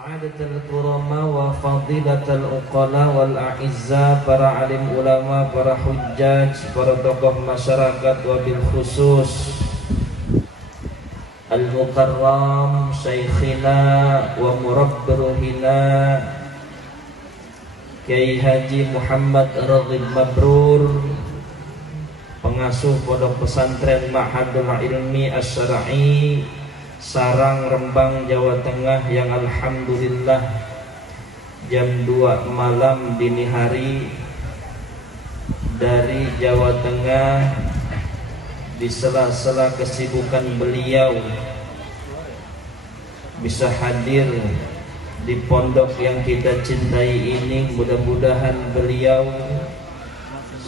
Sa'adatul kurama wa fadilatul uqala wal a'izza, para alim ulama, para hujjaj, para tokoh masyarakat, wabil khusus al-mukarram syekhina wa murabbiruhina Kiai Haji Muhammad Raghib Mabrur, pengasuh pondok pesantren Ma'hadul Ilmi Asy-Syar'i Sarang, Rembang, Jawa Tengah, yang alhamdulillah jam 2 malam dini hari dari Jawa Tengah, di sela-sela kesibukan beliau, bisa hadir di pondok yang kita cintai ini. Mudah-mudahan beliau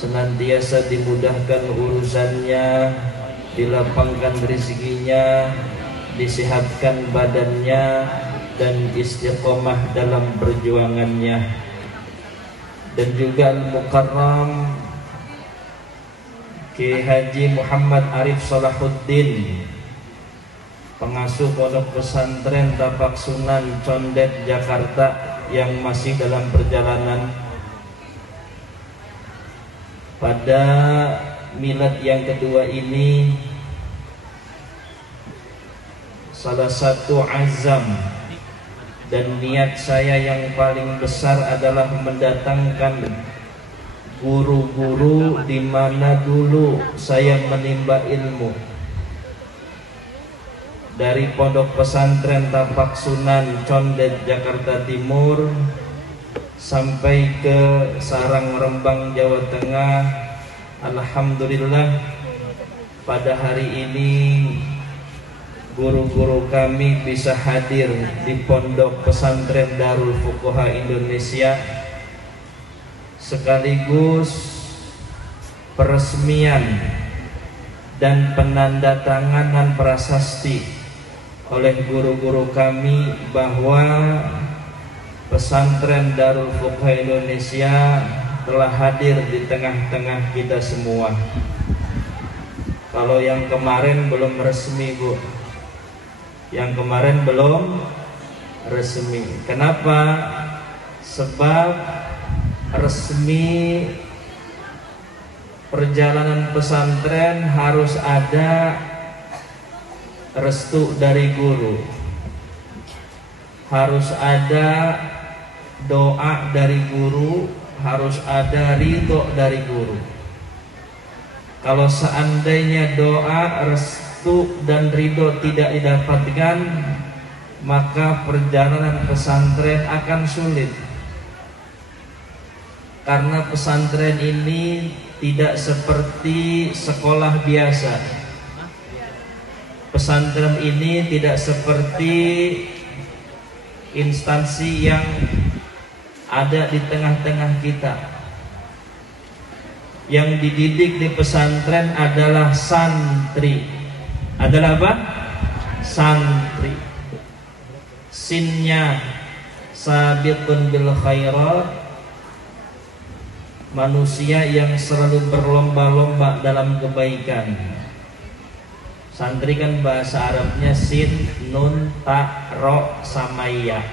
senantiasa dimudahkan urusannya, dilapangkan rezekinya, disehatkan badannya, dan istiqomah dalam perjuangannya. Dan juga Al-Mukarram Kiai Haji Muhammad Arif Salahuddin, pengasuh pondok pesantren Tapak Sunan Condet Jakarta, yang masih dalam perjalanan. Pada milad yang kedua ini, salah satu azam dan niat saya yang paling besar adalah mendatangkan guru-guru di mana dulu saya menimba ilmu, dari pondok pesantren Tapak Sunan Condet Jakarta Timur sampai ke Sarang, Rembang, Jawa Tengah. Alhamdulillah pada hari ini guru-guru kami bisa hadir di pondok pesantren Darul Fuqaha Indonesia, sekaligus peresmian dan penandatanganan prasasti oleh guru-guru kami bahwa pesantren Darul Fuqaha Indonesia telah hadir di tengah-tengah kita semua. Kalau yang kemarin belum resmi, Bu. Yang kemarin belum resmi. Kenapa? Sebab resmi perjalanan pesantren harus ada restu dari guru, harus ada doa dari guru, harus ada ridho dari guru. Kalau seandainya doa, restu, dan ridho tidak didapatkan, maka perjalanan pesantren akan sulit. Karena pesantren ini tidak seperti sekolah biasa. Pesantren ini tidak seperti instansi yang ada di tengah-tengah kita. Yang dididik di pesantren adalah santri. Adalah apa? Santri. Sinnya sabiqun bil khairat, manusia yang selalu berlomba-lomba dalam kebaikan. Santri kan bahasa Arabnya sin, nun, ta, ro, sama ya.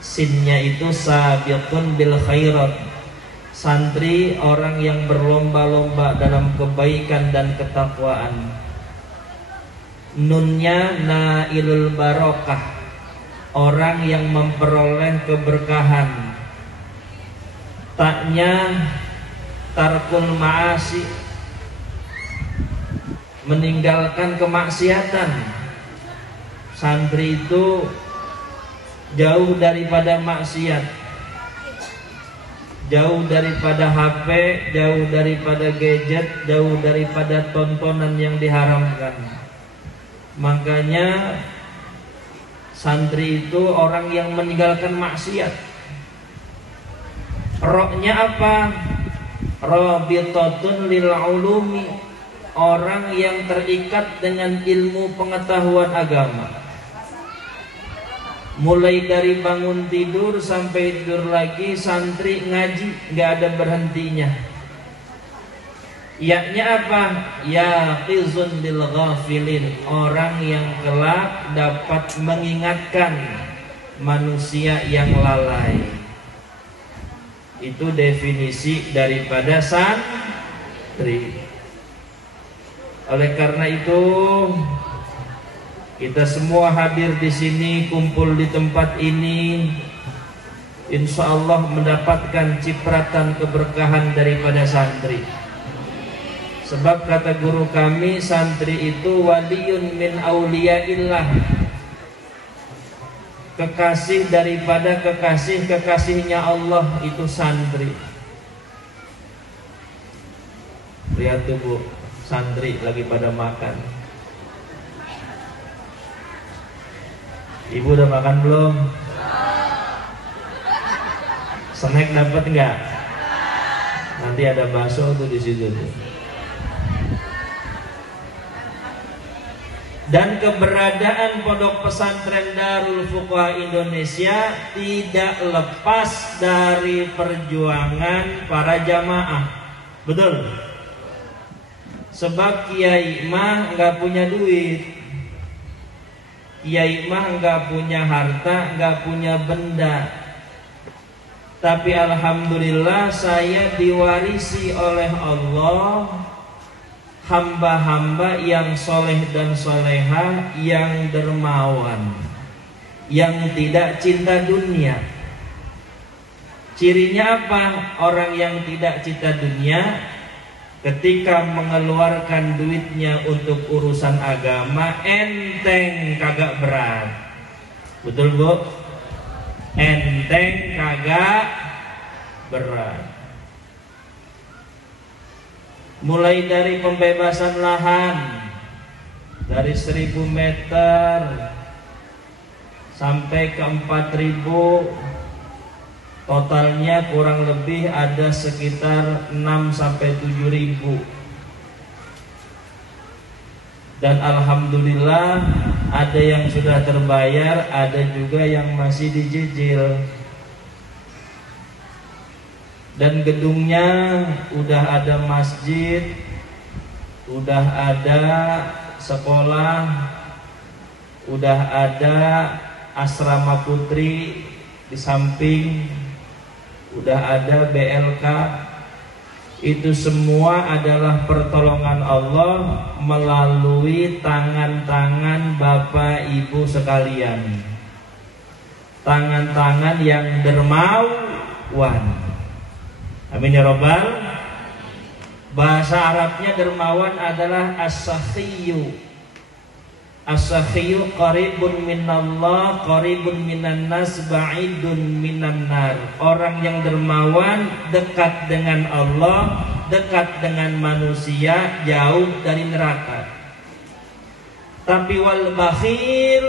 Sinnya itu sabiqun bil khairat, santri orang yang berlomba-lomba dalam kebaikan dan ketakwaan. Nunnya nailul barokah, orang yang memperoleh keberkahan. Taknya tarkul ma'asi, meninggalkan kemaksiatan. Santri itu jauh daripada maksiat, jauh daripada HP, jauh daripada gadget, jauh daripada tontonan yang diharamkan. Makanya santri itu orang yang meninggalkan maksiat. Roknya apa? Rabitatun lil ulumi, orang yang terikat dengan ilmu pengetahuan agama. Mulai dari bangun tidur sampai tidur lagi, santri ngaji, nggak ada berhentinya. Yaknya apa? Yaqizun lil ghafilin, orang yang kelak dapat mengingatkan manusia yang lalai. Itu definisi daripada santri. Oleh karena itu, kita semua hadir di sini, kumpul di tempat ini, insya Allah mendapatkan cipratan keberkahan daripada santri. Sebab kata guru kami, santri itu waliyun min auliyaillah, kekasih daripada kekasih-kekasihnya Allah itu santri. Lihat tuh Bu, santri lagi pada makan. Ibu udah makan belum? Snack dapat nggak? Nanti ada bakso tuh di situ tuh. Dan keberadaan Pondok Pesantren Darul Fuqaha Indonesia tidak lepas dari perjuangan para jamaah. Betul? Sebab kiai mah nggak punya duit, kiai mah nggak punya harta, nggak punya benda. Tapi alhamdulillah saya diwarisi oleh Allah hamba-hamba yang soleh dan soleha, yang dermawan, yang tidak cinta dunia. Cirinya apa? Orang yang tidak cinta dunia ketika mengeluarkan duitnya untuk urusan agama enteng, kagak berat. Betul Bu? Enteng, kagak berat. Mulai dari pembebasan lahan dari 1000 meter sampai ke 4000, totalnya kurang lebih ada sekitar 6 sampai 7000. Dan alhamdulillah ada yang sudah terbayar, ada juga yang masih dicicil. Dan gedungnya udah ada masjid, udah ada sekolah, udah ada asrama putri di samping, udah ada BLK. Itu semua adalah pertolongan Allah melalui tangan-tangan Bapak Ibu sekalian, tangan-tangan yang dermawan. Amin ya Rabbal. Bahasa Arabnya dermawan adalah as-sakhiyu. As-sakhiyu qaribun minallah, qaribun minan nas, ba'idun minan nar. Orang yang dermawan dekat dengan Allah, dekat dengan manusia, jauh dari neraka. Tapi wal bakhil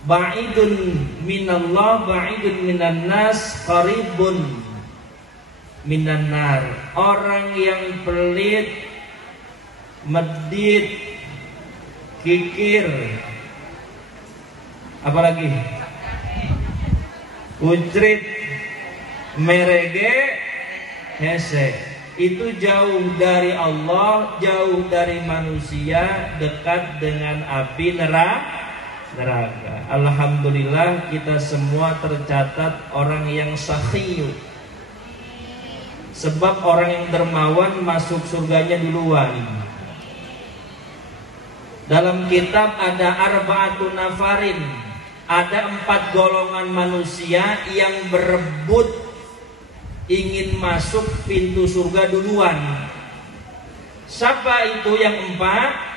ba'idun minallah, ba'idun minan nas, qaribun minan nar. Orang yang pelit, medit, kikir, apalagi ucrit, merege, hese, itu jauh dari Allah, jauh dari manusia, dekat dengan api neraka. Alhamdulillah kita semua tercatat orang yang sakhiyu. Sebab orang yang dermawan masuk surganya duluan. Dalam kitab ada arba'atun nafarin, ada 4 golongan manusia yang berebut ingin masuk pintu surga duluan. Siapa itu yang 4?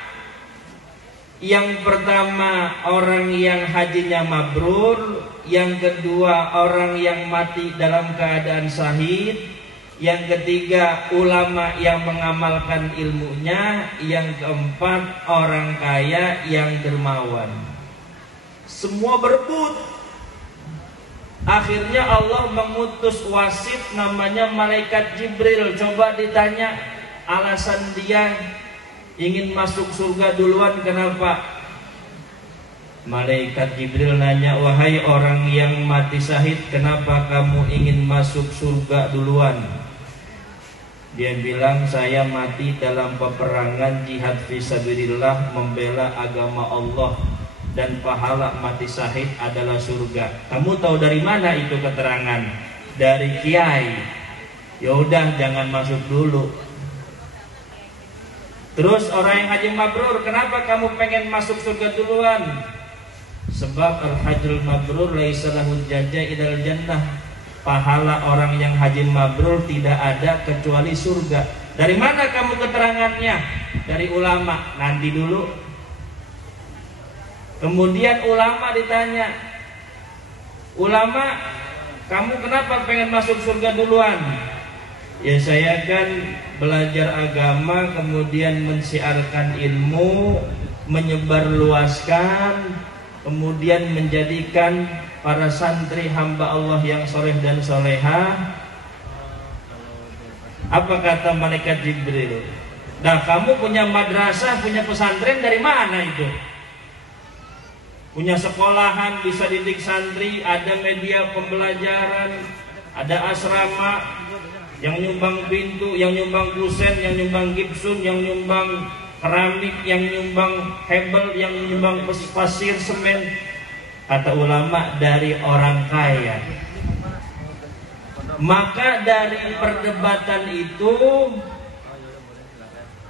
Yang pertama orang yang hajinya mabrur, yang kedua orang yang mati dalam keadaan syahid, yang ketiga ulama yang mengamalkan ilmunya, yang keempat orang kaya yang dermawan. Semua berebut. Akhirnya Allah mengutus wasit namanya malaikat Jibril. Coba ditanya alasan dia ingin masuk surga duluan kenapa? Malaikat Jibril nanya, wahai orang yang mati syahid, kenapa kamu ingin masuk surga duluan? Dia bilang, saya mati dalam peperangan jihad fisabilillah, membela agama Allah. dan pahala mati syahid adalah surga. Kamu tahu dari mana itu keterangan? Dari kiai. Ya udah, jangan masuk dulu. Terus orang yang haji mabrur, kenapa kamu pengen masuk surga duluan? Sebab al-hajjul mabrur laisa lahu jazaa idal jannah. Pahala orang yang haji mabrur tidak ada kecuali surga. Dari mana kamu keterangannya? Dari ulama. Nanti dulu. Kemudian ulama ditanya, ulama, kamu kenapa pengen masuk surga duluan? Ya saya kan belajar agama, kemudian mensiarkan ilmu, menyebarluaskan, kemudian menjadikan para santri hamba Allah yang soleh dan soleha. Apa kata malaikat Jibril? Nah, kamu punya madrasah, punya pesantren, dari mana itu? Punya sekolahan, bisa didik santri, ada media pembelajaran, ada asrama, yang nyumbang pintu, yang nyumbang kusen, yang nyumbang gipsun, yang nyumbang keramik, yang nyumbang hebel, yang nyumbang pasir, semen. Kata ulama, dari orang kaya. Maka dari perdebatan itu,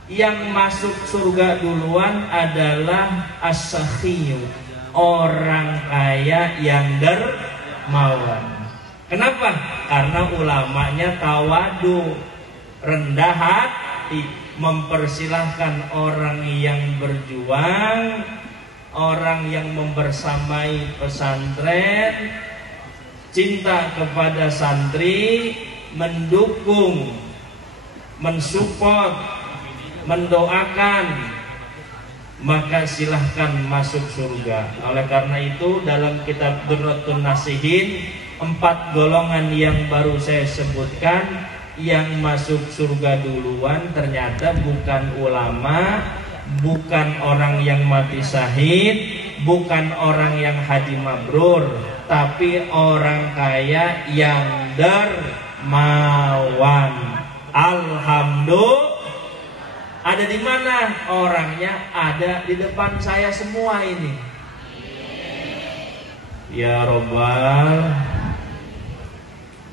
yang masuk surga duluan adalah as-sakhiyu, orang kaya yang dermawan. Kenapa? Karena ulamanya tawadu, rendah hati, mempersilahkan orang yang berjuang, orang yang membersamai pesantren, cinta kepada santri, mendukung, mensupport, mendoakan, maka silahkan masuk surga. Oleh karena itu dalam kitab Durratun Nasihin, 4 golongan yang baru saya sebutkan, yang masuk surga duluan ternyata bukan ulama, bukan orang yang mati syahid, bukan orang yang haji mabrur, tapi orang kaya yang dermawan. Alhamdulillah. Ada di mana orangnya? Ada di depan saya semua ini. Ya Robbal.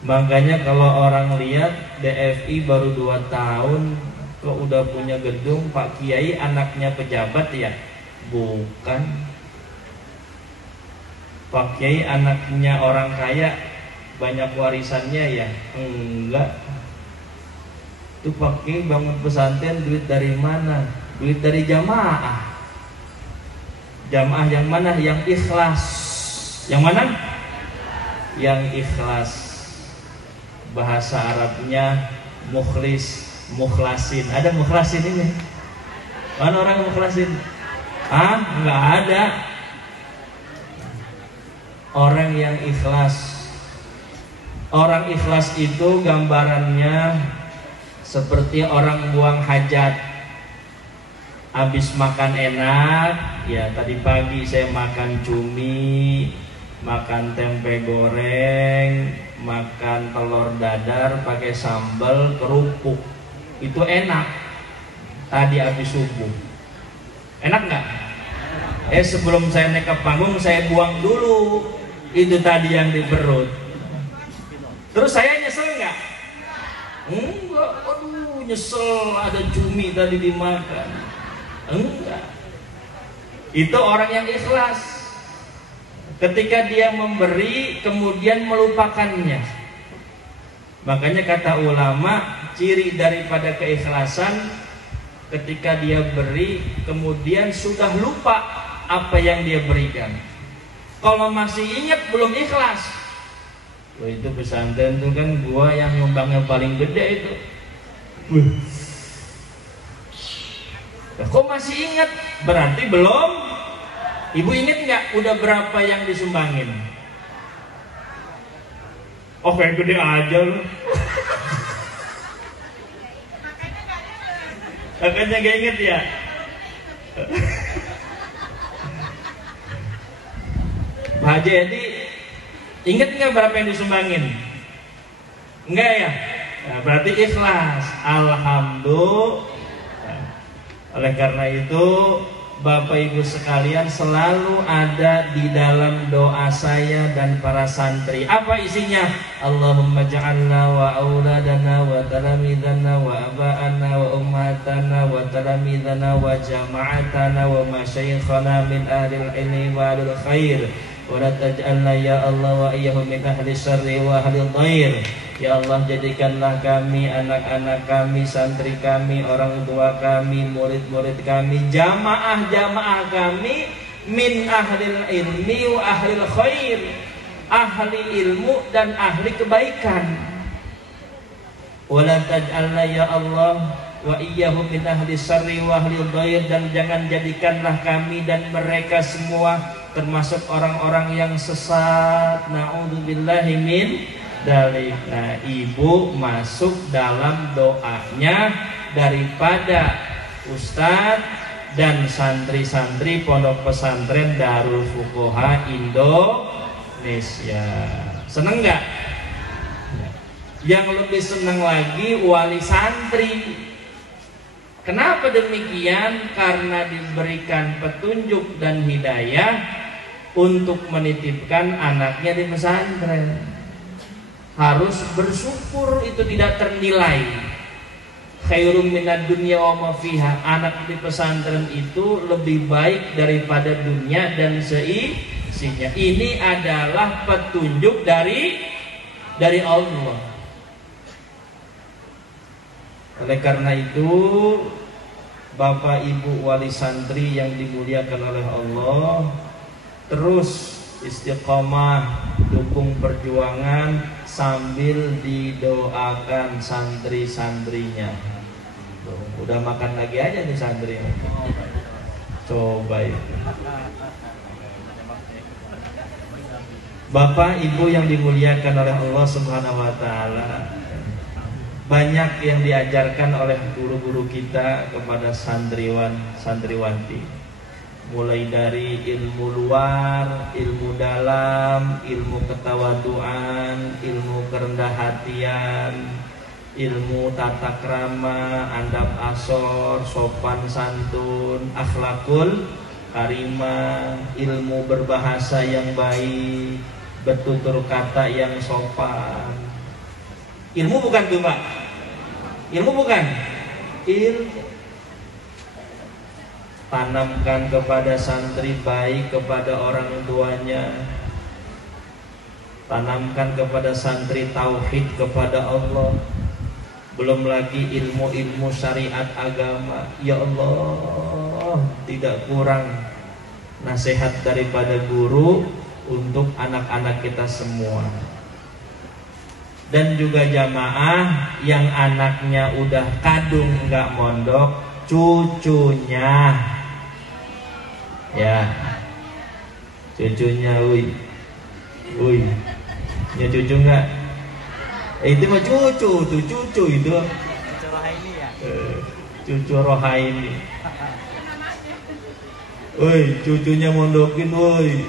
Makanya kalau orang lihat DFI baru 2 tahun kok udah punya gedung, Pak Kiai anaknya pejabat ya? Bukan. Pak Kiai anaknya orang kaya, banyak warisannya ya? Enggak. Itu Pak Kiai bangun pesantren duit dari mana? Duit dari jamaah. Jamaah yang mana? Yang ikhlas. Yang mana? Yang ikhlas. Bahasa Arabnya mukhlis, mukhlasin. Ada mukhlasin ini? Mana orang mukhlasin? Nggak ada. Orang yang ikhlas. Orang ikhlas itu gambarannya seperti orang buang hajat. Habis makan enak, ya tadi pagi saya makan cumi, makan tempe goreng, makan telur dadar pakai sambal kerupuk. Itu enak. Tadi habis subuh. Enak nggak? Sebelum saya naik ke panggung saya buang dulu itu tadi yang di perut. Terus saya nyesel nggak? Enggak. Aduh, nyesel ada cumi tadi dimakan. Enggak. Itu orang yang ikhlas. Ketika dia memberi kemudian melupakannya. Makanya kata ulama, ciri daripada keikhlasan ketika dia beri kemudian sudah lupa apa yang dia berikan. Kalau masih ingat belum ikhlas. Wah, itu pesantren itu kan gua yang nyumbangnya paling gede itu. Kok masih ingat? Berarti belum. Ibu ingat nggak udah berapa yang disumbangin? Oh, kayak gede aja loh. Makanya gak inget ya. Pak Haji Edi, inget nggak berapa yang disumbangin? Enggak ya? Nah, berarti ikhlas. Alhamdulillah. Oleh karena itu Bapak Ibu sekalian selalu ada di dalam doa saya dan para santri. Apa isinya? Allahumma ja'alna wa auladana wa talamidana wa aba'ana wa ummatana wa talamidana wa jama'atana wa masyayikhana min ahlil ilmi wa ahlil khair. Wa la taj'alna ya Allah wa iyyahum min ahli syarri wa ahli dhair. Ya Allah, jadikanlah kami, anak-anak kami, santri kami, orang tua kami, murid-murid kami, jamaah-jamaah kami min ahlil ilmi wa ahlil khair, ahli ilmu dan ahli kebaikan. Wala taj'alna ya Allah wa iyyahum min ahli syarri wa ahli dhair, dan jangan jadikanlah kami dan mereka semua termasuk orang-orang yang sesat. Na'udzubillahi min dalik. Nah, ibu masuk dalam doanya daripada ustadz dan santri-santri pondok pesantren Darul Fuqaha Indonesia. Seneng nggak? Yang lebih seneng lagi wali santri. Kenapa demikian? Karena diberikan petunjuk dan hidayah untuk menitipkan anaknya di pesantren. Harus bersyukur, itu tidak ternilai. Khairum minad dunya wa ma fiha. Anak di pesantren itu lebih baik daripada dunia dan seisinya. Ini adalah petunjuk dari Allah. Oleh karena itu, Bapak Ibu wali santri yang dimuliakan oleh Allah, terus istiqomah dukung perjuangan sambil didoakan santri-santrinya. Udah makan lagi aja nih santri. Coba itu. Bapak Ibu yang dimuliakan oleh Allah Subhanahu wa taala, banyak yang diajarkan oleh guru-guru kita kepada santriwan-santriwanti. Mulai dari ilmu luar, ilmu dalam, ilmu ketawaduan, ilmu kerendah hatian, ilmu tata krama, adab asor, sopan santun, akhlakul karimah, ilmu berbahasa yang baik, bertutur kata yang sopan. Ilmu bukan tuh Pak? Ilmu bukan? Ilmu. Tanamkan kepada santri baik kepada orang tuanya. Tanamkan kepada santri tauhid kepada Allah. Belum lagi ilmu-ilmu syariat agama. Ya Allah, tidak kurang nasihat daripada guru untuk anak-anak kita semua. Dan juga jamaah yang anaknya udah kadung nggak mondok, cucunya. Ya, cucunya, wuih, ya cucu nggak? Itu mah cucu, tuh cucu itu. Cucu Rohaini ya. Cucu Rohaini. Woi, cucunya mondokin, woi.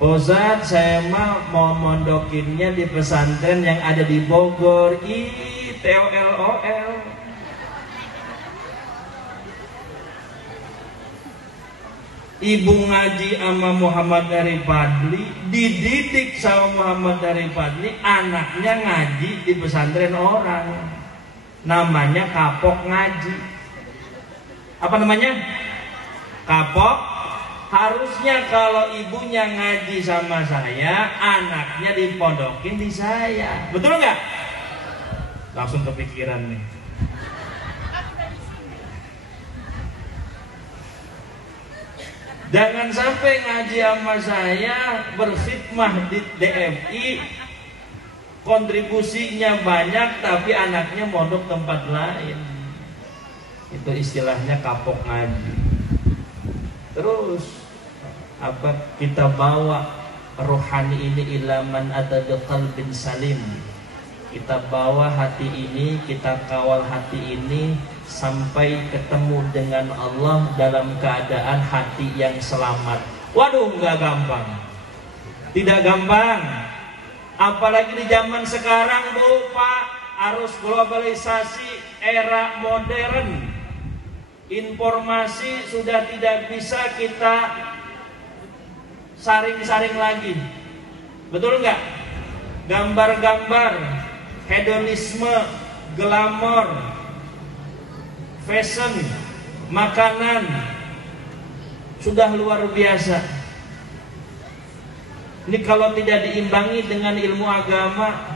Ustaz, saya mah mau mondokinnya di pesantren yang ada di Bogor. TOLOL. Ibu ngaji sama Muhammad dari Fadli, dididik sama Muhammad dari Fadli, anaknya ngaji di pesantren orang. Namanya kapok ngaji. Apa namanya? Kapok. Harusnya kalau ibunya ngaji sama saya, anaknya dipondokin di saya. Betul nggak? Langsung kepikiran nih. Jangan sampai ngaji sama saya, berkhidmah di DFI, kontribusinya banyak tapi anaknya mondok tempat lain. Itu istilahnya kapok ngaji. Terus apa kita bawa rohani ini ilaman ada qalbin salim. Kita bawa hati ini, kita kawal hati ini sampai ketemu dengan Allah dalam keadaan hati yang selamat. Waduh, nggak gampang. Tidak gampang. Apalagi di zaman sekarang, Bu, Pak, arus globalisasi era modern. Informasi sudah tidak bisa kita saring-saring lagi. Betul nggak? Gambar-gambar, hedonisme, glamor, fashion, makanan sudah luar biasa. Ini kalau tidak diimbangi dengan ilmu agama,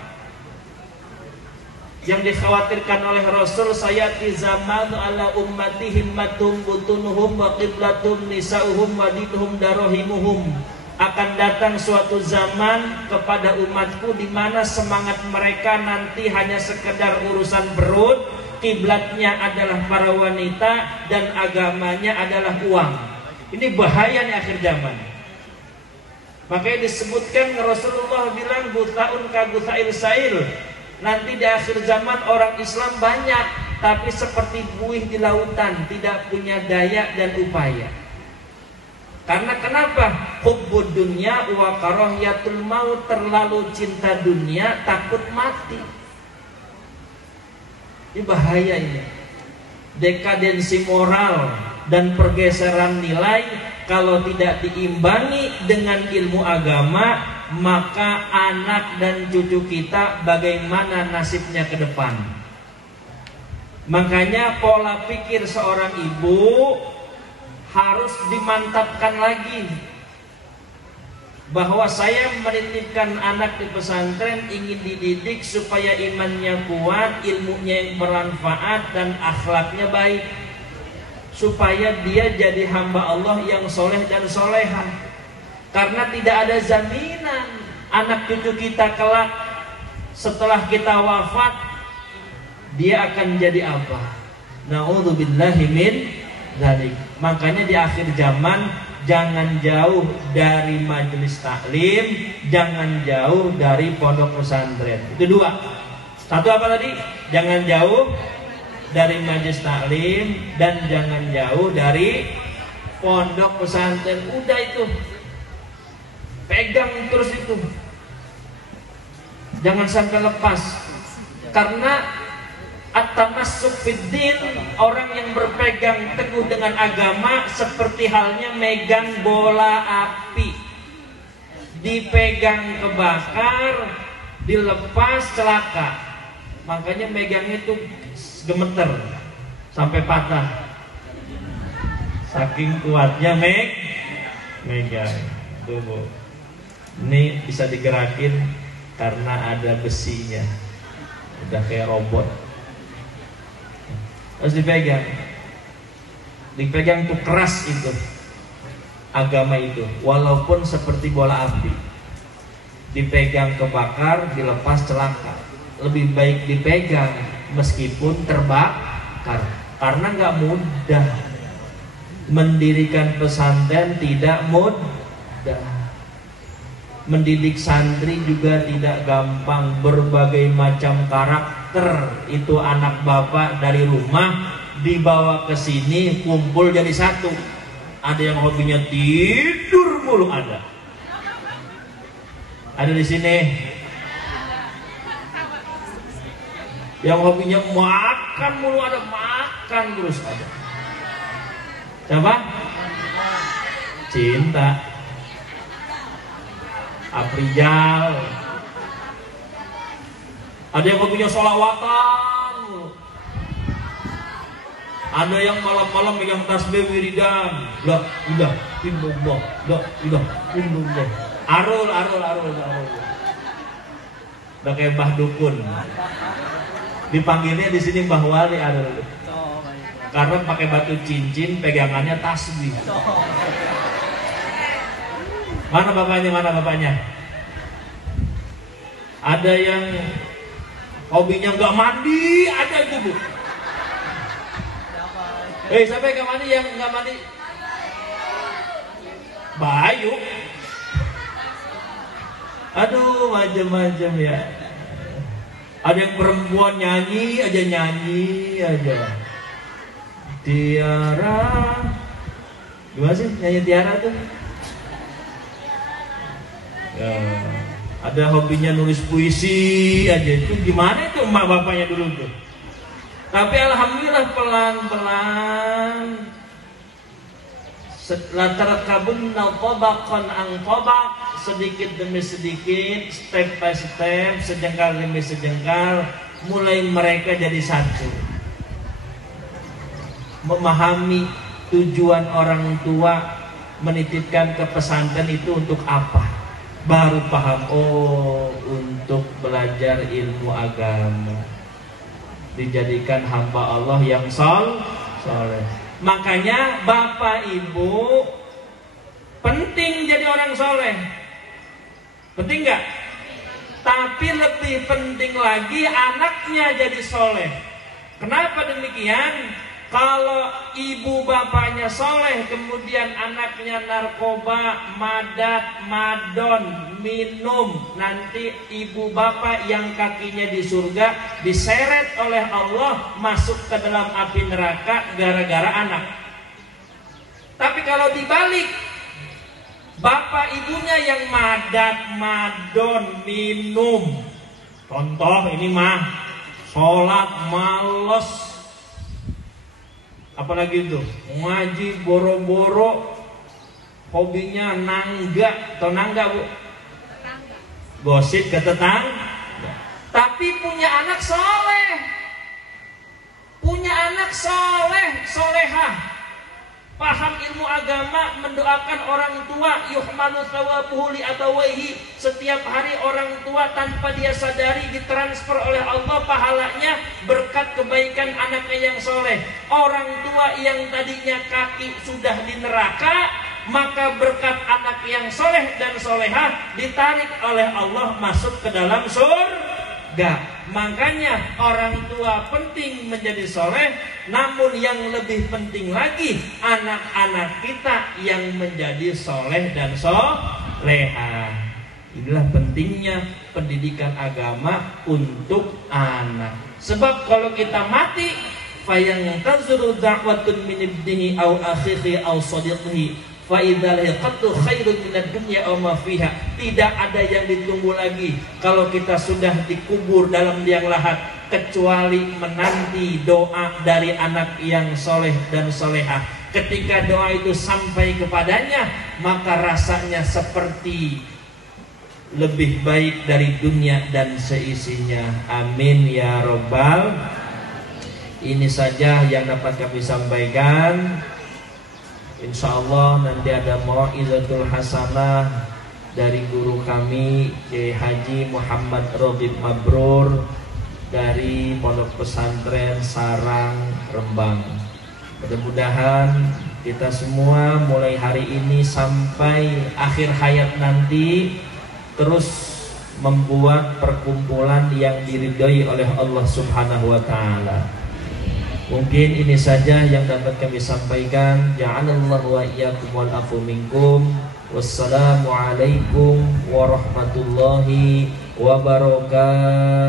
yang dikhawatirkan oleh Rasul, sayati zamanu ala ummati himmatum butunuhum wa qiblatum nisa'uhum wa dinuhum darohimuhum. Akan datang suatu zaman kepada umatku di mana semangat mereka nanti hanya sekedar urusan perut, kiblatnya adalah para wanita, dan agamanya adalah uang. Ini bahaya nih akhir zaman. Makanya disebutkan Rasulullah bilang gutaun ka gutail sail. Nanti di akhir zaman orang Islam banyak, tapi seperti buih di lautan, tidak punya daya dan upaya. Karena kenapa? Hubbud dunya wa karahiyatul maut, terlalu cinta dunia, takut mati. Ini bahaya ini. Dekadensi moral dan pergeseran nilai kalau tidak diimbangi dengan ilmu agama, maka anak dan cucu kita bagaimana nasibnya ke depan. Makanya pola pikir seorang ibu harus dimantapkan lagi, bahwa saya menitipkan anak di pesantren ingin dididik supaya imannya kuat, ilmunya yang bermanfaat, dan akhlaknya baik, supaya dia jadi hamba Allah yang soleh dan soleha. Karena tidak ada jaminan anak cucu kita kelak setelah kita wafat dia akan jadi apa. Na'udzubillahi min dzalik. Makanya di akhir zaman jangan jauh dari majelis taklim, jangan jauh dari pondok pesantren. Itu dua. Satu apa tadi? Jangan jauh dari majelis taklim dan jangan jauh dari pondok pesantren. Udah itu. Pegang terus itu, jangan sampai lepas. Karena at-tamassuk fiddin, orang yang berpegang teguh dengan agama seperti halnya megang bola api, dipegang kebakar, dilepas celaka. Makanya megangnya itu gemeter sampai patah, saking kuatnya megang. Tuh, ini bisa digerakin karena ada besinya, udah kayak robot. Harus dipegang tuh keras itu agama itu, walaupun seperti bola api, dipegang kebakar, dilepas celaka. Lebih baik dipegang meskipun terbakar, karena nggak mudah mendirikan pesantren, tidak mudah. Mendidik santri juga tidak gampang, berbagai macam karakter. Itu anak bapak dari rumah dibawa ke sini, kumpul jadi satu. Ada yang hobinya tidur mulu, ada di sini. Yang hobinya makan mulu, ada, makan terus ada. Siapa? Cinta. Aprijal. Ada yang punya sholawatan. Ada yang malam-malam megang tasbih wiridan. La ilaha illallah, la ilaha illallah. Arul. Udah kayak Mbah Dukun. Dipanggilnya di sini Mbah Wali Arul. Karena pakai batu cincin, pegangannya tasbih. Mana bapaknya? Ada yang hobinya nggak mandi, ada itu bu. Siapa yang nggak mandi? Yang nggak mandi? Bayu. Aduh, macam-macam ya. Ada yang perempuan nyanyi aja. Tiara, gimana sih nyanyi Tiara tuh? Ya, ada hobinya nulis puisi aja. Itu gimana itu emak bapaknya dulu tuh? Tapi alhamdulillah pelan-pelan latarkabunna tabaqan an tabaq, sedikit demi sedikit, step by step, sejengkal demi sejengkal, mulai mereka jadi satu, memahami tujuan orang tua menitipkan ke pesantren itu untuk apa. Baru paham, oh untuk belajar ilmu agama, dijadikan hamba Allah yang soleh. Makanya bapak ibu penting jadi orang soleh. Penting nggak? Tapi lebih penting lagi anaknya jadi soleh. Kenapa demikian? Kalau ibu bapaknya soleh, kemudian anaknya narkoba, madat, madon, minum, nanti ibu bapak yang kakinya di surga diseret oleh Allah masuk ke dalam api neraka gara-gara anak. Tapi kalau dibalik, bapak ibunya yang madat, madon, minum, contoh ini mah sholat males, apalagi itu ngaji boro-boro, hobinya nangga atau nangga bu, gosip ke tetangga, tapi punya anak soleh, solehah, paham ilmu agama, mendoakan orang tua, yuhmalu thawabuhu li abawaihi, setiap hari orang tua tanpa dia sadari ditransfer oleh Allah pahalanya berkat kebaikan anaknya yang soleh. Orang tua yang tadinya kaki sudah di neraka, maka berkat anak yang soleh dan solehah ditarik oleh Allah masuk ke dalam surga. Makanya orang tua penting menjadi soleh, namun yang lebih penting lagi anak-anak kita yang menjadi soleh dan solehah. Inilah pentingnya pendidikan agama untuk anak. Sebab kalau kita mati, fayantazuru da'watun min ibnihi aw akhihi aw sadiqihi fa idzal hiqatu khairun minad dunya aw ma fiha. Tidak ada yang ditunggu lagi kalau kita sudah dikubur dalam liang lahat, kecuali menanti doa dari anak yang soleh dan solehah. Ketika doa itu sampai kepadanya, maka rasanya seperti lebih baik dari dunia dan seisinya. Amin ya robbal. Ini saja yang dapat kami sampaikan. Insya Allah nanti ada mau'izatul hasanah dari guru kami Kiai Haji Muhammad Robib Mabrur dari Pondok Pesantren Sarang Rembang. Mudah-mudahan kita semua mulai hari ini sampai akhir hayat nanti terus membuat perkumpulan yang diridhoi oleh Allah Subhanahu wa taala. Mungkin ini saja yang dapat kami sampaikan. Ja'alallahu wa iyyakum wal afu minkum. Wassalamualaikum warahmatullahi wabarakatuh.